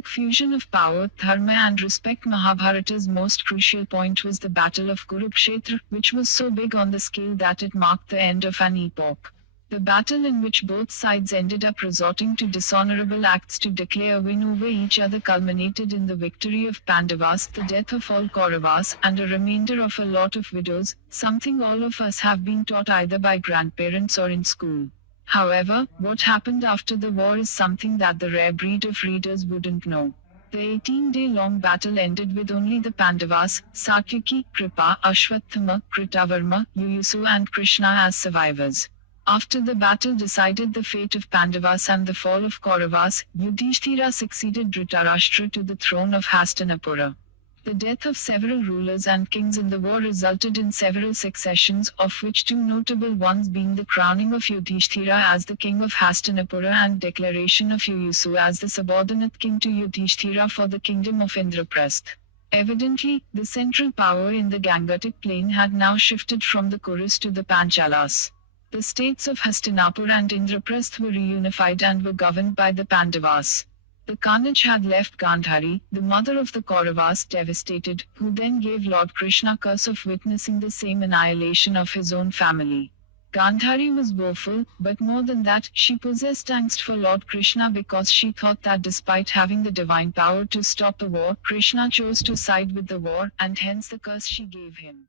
epic fusion of power, dharma and respect. Mahabharata's most crucial point was the battle of Kurukshetra, which was so big on the scale that it marked the end of an epoch. The battle in which both sides ended up resorting to dishonorable acts to declare a win over each other culminated in the victory of Pandavas, the death of all Kauravas, and a remainder of a lot of widows, something all of us have been taught either by grandparents or in school. However, what happened after the war is something that the rare breed of readers wouldn't know. The 18-day-long battle ended with only the Pandavas, Satyaki, Kripa, Ashwatthama, Kritavarma, Yuyusu and Krishna as survivors. After the battle decided the fate of Pandavas and the fall of Kauravas, Yudhishthira succeeded Dhritarashtra to the throne of Hastinapura. The death of several rulers and kings in the war resulted in several successions, of which two notable ones being the crowning of Yudhishthira as the king of Hastinapura and declaration of Yuyusu as the subordinate king to Yudhishthira for the kingdom of Indraprasth. Evidently, the central power in the Gangatic plain had now shifted from the Kurus to the Panchalas. The states of Hastinapur and Indraprasth were reunified and were governed by the Pandavas. The carnage had left Gandhari, the mother of the Kauravas, devastated, who then gave Lord Krishna curse of witnessing the same annihilation of his own family. Gandhari was woeful, but more than that, she possessed angst for Lord Krishna because she thought that despite having the divine power to stop the war, Krishna chose to side with the war, and hence the curse she gave him.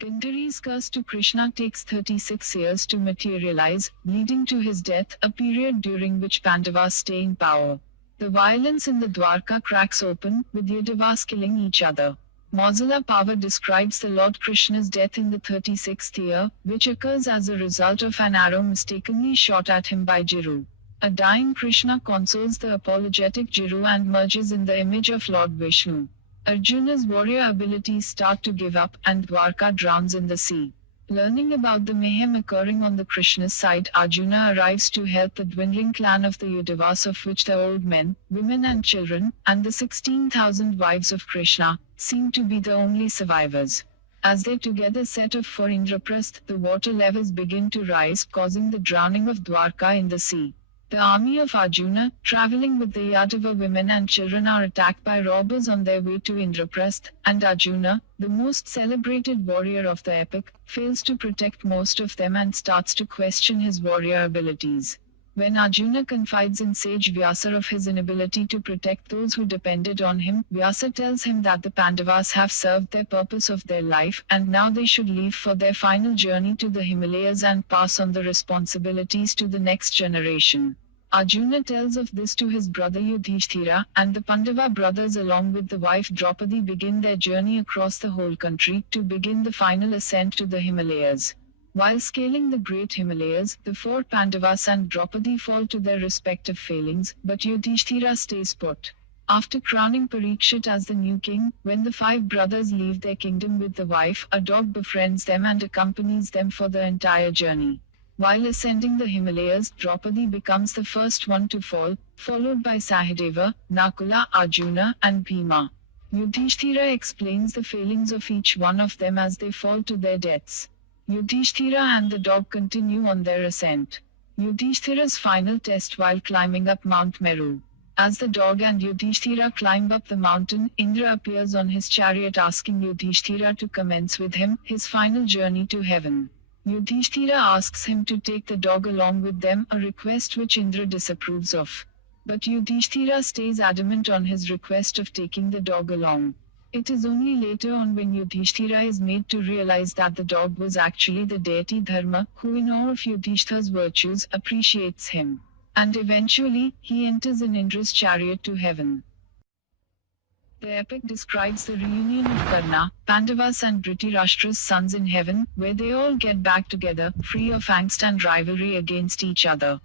Gandhari's curse to Krishna takes 36 years to materialize, leading to his death, a period during which Pandavas stay in power. The violence in the Dwarka cracks open, with Yadavas killing each other. Mozilla Power describes the Lord Krishna's death in the 36th year, which occurs as a result of an arrow mistakenly shot at him by Jiru. A dying Krishna consoles the apologetic Jiru and merges in the image of Lord Vishnu. Arjuna's warrior abilities start to give up, and Dwarka drowns in the sea. Learning about the mayhem occurring on the Krishna's side, Arjuna arrives to help the dwindling clan of the Yadavas, of which the old men, women and children, and the 16,000 wives of Krishna, seem to be the only survivors. As they together set off for Indraprasth, the water levels begin to rise, causing the drowning of Dwarka in the sea. The army of Arjuna, traveling with the Yadava women and children, are attacked by robbers on their way to Indraprasth, and Arjuna, the most celebrated warrior of the epic, fails to protect most of them and starts to question his warrior abilities. When Arjuna confides in sage Vyasa of his inability to protect those who depended on him, Vyasa tells him that the Pandavas have served their purpose of their life, and now they should leave for their final journey to the Himalayas and pass on the responsibilities to the next generation. Arjuna tells of this to his brother Yudhishthira, and the Pandava brothers along with the wife Draupadi begin their journey across the whole country, to begin the final ascent to the Himalayas. While scaling the great Himalayas, the four Pandavas and Draupadi fall to their respective failings, but Yudhishthira stays put. After crowning Parikshit as the new king, when the five brothers leave their kingdom with the wife, a dog befriends them and accompanies them for the entire journey. While ascending the Himalayas, Draupadi becomes the first one to fall, followed by Sahadeva, Nakula, Arjuna, and Bhima. Yudhishthira explains the failings of each one of them as they fall to their deaths. Yudhishthira and the dog continue on their ascent. Yudhishthira's final test while climbing up Mount Meru. As the dog and Yudhishthira climb up the mountain, Indra appears on his chariot asking Yudhishthira to commence with him his final journey to heaven. Yudhishthira asks him to take the dog along with them, a request which Indra disapproves of. But Yudhishthira stays adamant on his request of taking the dog along. It is only later on when Yudhishthira is made to realize that the dog was actually the deity Dharma, who in awe of Yudhishthira's virtues, appreciates him. And eventually, he enters in Indra's chariot to heaven. The epic describes the reunion of Karna, Pandavas and Dhritarashtra's sons in heaven, where they all get back together, free of angst and rivalry against each other.